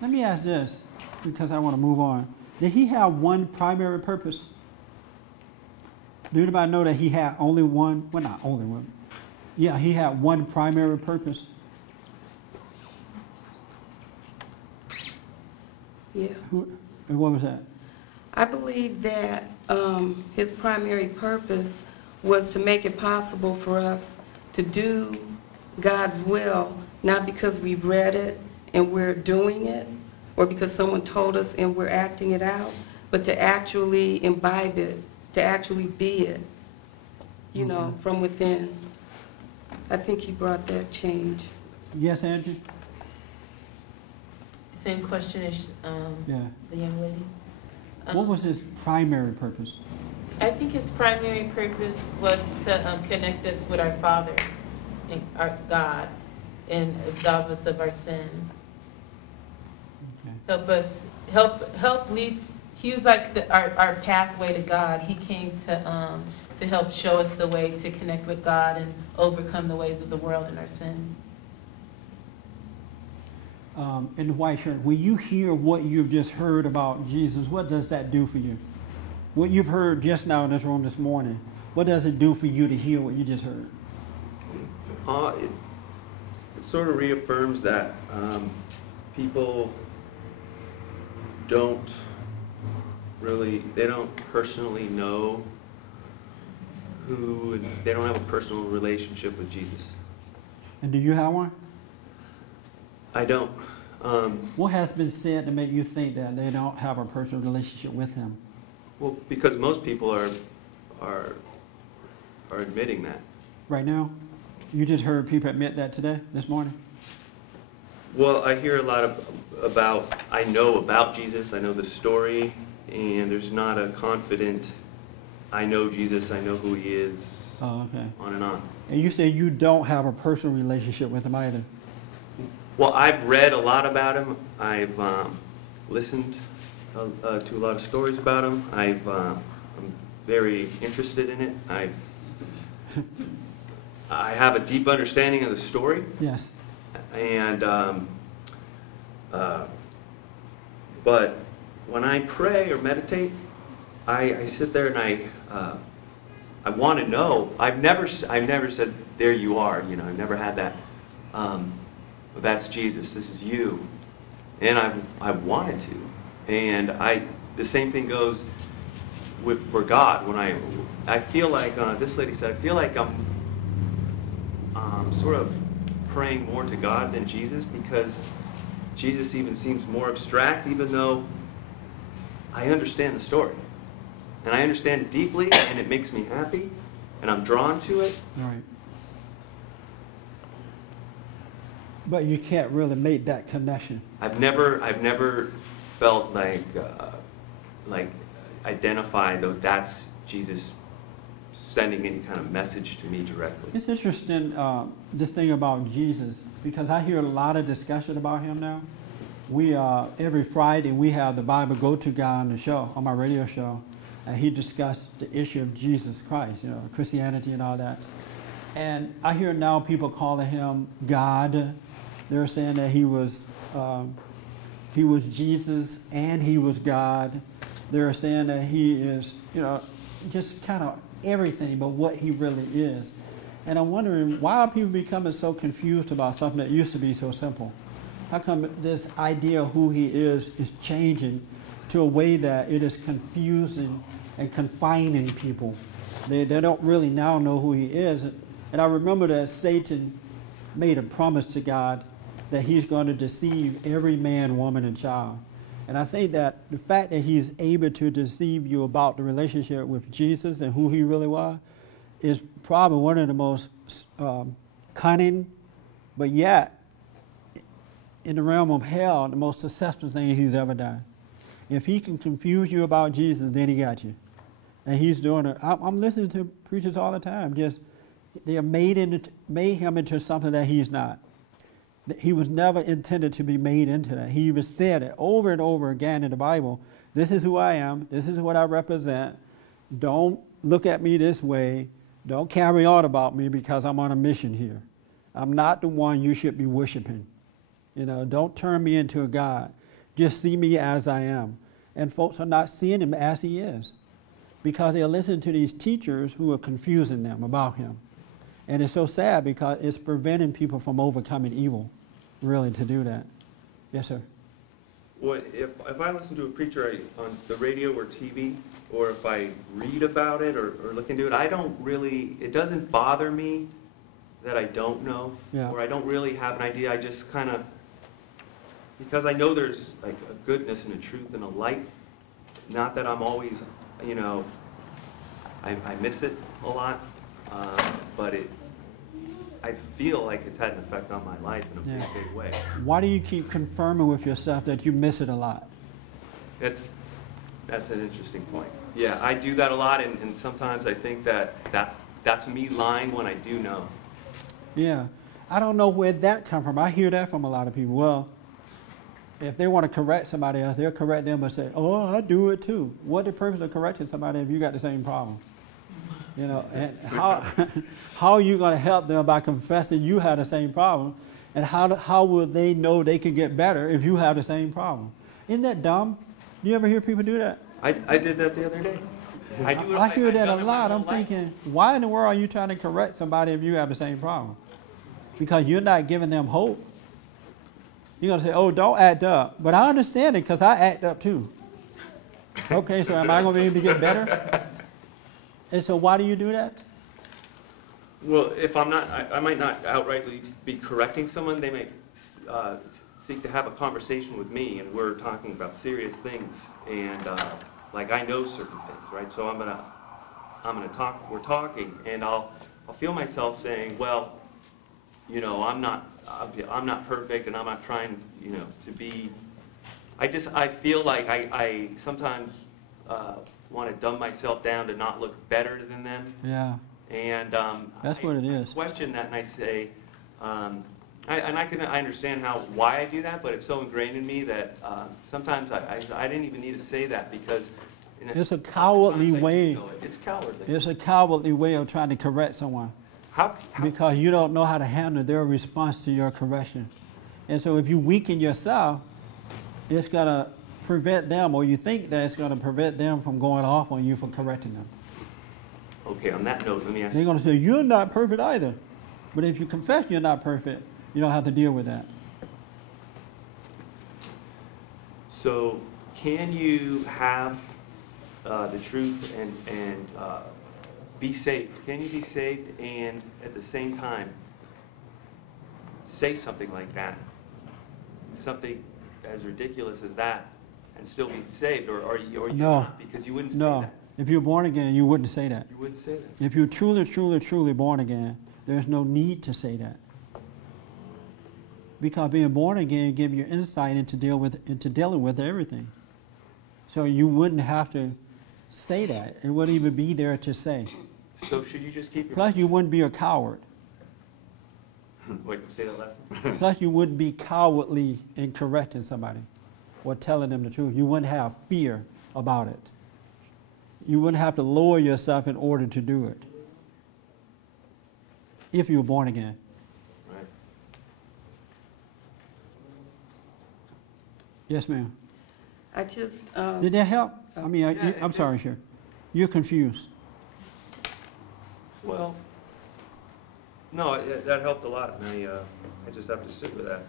Let me ask this, because I want to move on. Did he have one primary purpose? Do anybody know that he had only one? Well, not only one. Yeah, he had one primary purpose. Yeah. What was that? I believe that his primary purpose was to make it possible for us to do God's will, not because we've read it and we're doing it, or because someone told us and we're acting it out, but to actually imbibe it, to actually be it, you know, from within. I think he brought that change. Yes, Andrew? Same question as the young lady. What was his primary purpose? I think his primary purpose was to connect us with our Father and our God and absolve us of our sins. Okay. Help lead. He was like our pathway to God. He came to help show us the way to connect with God and overcome the ways of the world and our sins. In the white shirt, when you hear what you've just heard about Jesus, what does that do for you? What you've heard just now in this room this morning, what does it do for you to hear what you just heard? It sort of reaffirms that people don't personally know they don't have a personal relationship with Jesus. And do you have one? I don't. What has been said to make you think that they don't have a personal relationship with him? Well, because most people are admitting that. Right now? You just heard people admit that today, this morning? Well, I hear a lot I know about Jesus, I know the story, and there's not a confident, I know Jesus, I know who he is, Oh, okay. on and on. And you say you don't have a personal relationship with him either? Well, I've read a lot about him. I've listened to a lot of stories about him. I'm very interested in it. I have a deep understanding of the story. Yes. And but when I pray or meditate, I sit there and I want to know. I've never said, "There you are." You know, I've never had that. That's Jesus. This is you, and I wanted to, and the same thing goes for God. When I feel like this lady said, I feel like I'm sort of praying more to God than Jesus, because Jesus even seems more abstract, even though I understand the story, and I understand it deeply, and it makes me happy, and I'm drawn to it. All right. But you can't really make that connection. I've never felt like identified though that's Jesus sending any kind of message to me directly. It's interesting, this thing about Jesus, because I hear a lot of discussion about him now. We every Friday we have the Bible Go-To guy on the show, on my radio show, and he discussed the issue of Jesus Christ, you know, Christianity and all that. And I hear now people calling him God. They're saying that he was Jesus and he was God. They're saying that he is, you know, just kind of everything but what he really is. And I'm wondering, why are people becoming so confused about something that used to be so simple? How come this idea of who he is changing to a way that it is confusing and confining people? They don't really now know who he is. And I remember that Satan made a promise to God that he's going to deceive every man, woman, and child. And I think that the fact that he's able to deceive you about the relationship with Jesus and who he really was is probably one of the most cunning, but yet, in the realm of hell, the most successful thing he's ever done. If he can confuse you about Jesus, then he got you. And he's doing it. I'm listening to preachers all the time. Just they have made him into something that he's not. He was never intended to be made into that. He even said it over and over again in the Bible. This is who I am. This is what I represent. Don't look at me this way. Don't carry on about me because I'm on a mission here. I'm not the one you should be worshiping. You know, don't turn me into a God. Just see me as I am. And folks are not seeing him as he is because they're listening to these teachers who are confusing them about him. And it's so sad because it's preventing people from overcoming evil, really, to do that. Yes, sir. Well, if I listen to a preacher on the radio or TV, or if I read about it or look into it, it doesn't bother me that I don't know, Yeah. or I don't really have an idea. I just kind of, because I know there's like a goodness and a truth and a light, not that I'm always, I miss it a lot, but I feel like it's had an effect on my life in a Yeah. big way. Why do you keep confirming with yourself that you miss it a lot? That's an interesting point. Yeah, I do that a lot, and sometimes I think that's me lying when I do know. Yeah. I don't know where that comes from. I hear that from a lot of people. Well, if they want to correct somebody else, they'll correct them and say, oh, I do it too. What the purpose of correcting somebody if you got the same problem? And how are you going to help them by confessing you have the same problem? And how will they know they can get better if you have the same problem? Isn't that dumb? Do you ever hear people do that? I did that the other day. I hear that a lot. I'm thinking, why in the world are you trying to correct somebody if you have the same problem? Because you're not giving them hope. You're going to say, oh, don't act up. But I understand it because I act up too. Okay, so am I going to be able to get better? And so why do you do that? Well, if I'm not, I might not outrightly be correcting someone. They may seek to have a conversation with me, and we're talking about serious things, and like I know certain things, right? So I'm gonna talk. We're talking, and I'll feel myself saying, well, I'm not perfect, and I'm not trying, to be. I feel like I sometimes want to dumb myself down to not look better than them. Yeah. And That's what it is. I question that, and I say, I understand why I do that, but it's so ingrained in me that sometimes I didn't even need to say that because it's a cowardly way. It's cowardly. It's a cowardly way of trying to correct someone. How? Because you don't know how to handle their response to your correction. And so if you weaken yourself, it's going to prevent them, or you think that it's going to prevent them from going off on you for correcting them. Okay, on that note, let me ask They're you. going to say, you're not perfect either. But if you confess you're not perfect, you don't have to deal with that. So, can you have the truth and be saved? Can you be saved and at the same time say something like that? Something as ridiculous as that and still be saved? Or you're No. not because you wouldn't say No. that? If you're born again, you wouldn't say that. You wouldn't say that. If you're truly, truly, truly born again, there's no need to say that. Because being born again gives you insight into dealing with everything. So you wouldn't have to say that. It wouldn't even be there to say. So should you just keep your... Plus, you wouldn't be a coward. Wait, say that last one. Plus, you wouldn't be cowardly in correcting somebody or telling them the truth. You wouldn't have fear about it. You wouldn't have to lower yourself in order to do it if you were born again. Right. Yes, ma'am. I just, Did that help? I mean, Yeah, I'm sorry, sure. You're confused. Well, no, that helped a lot, and I just have to sit with that.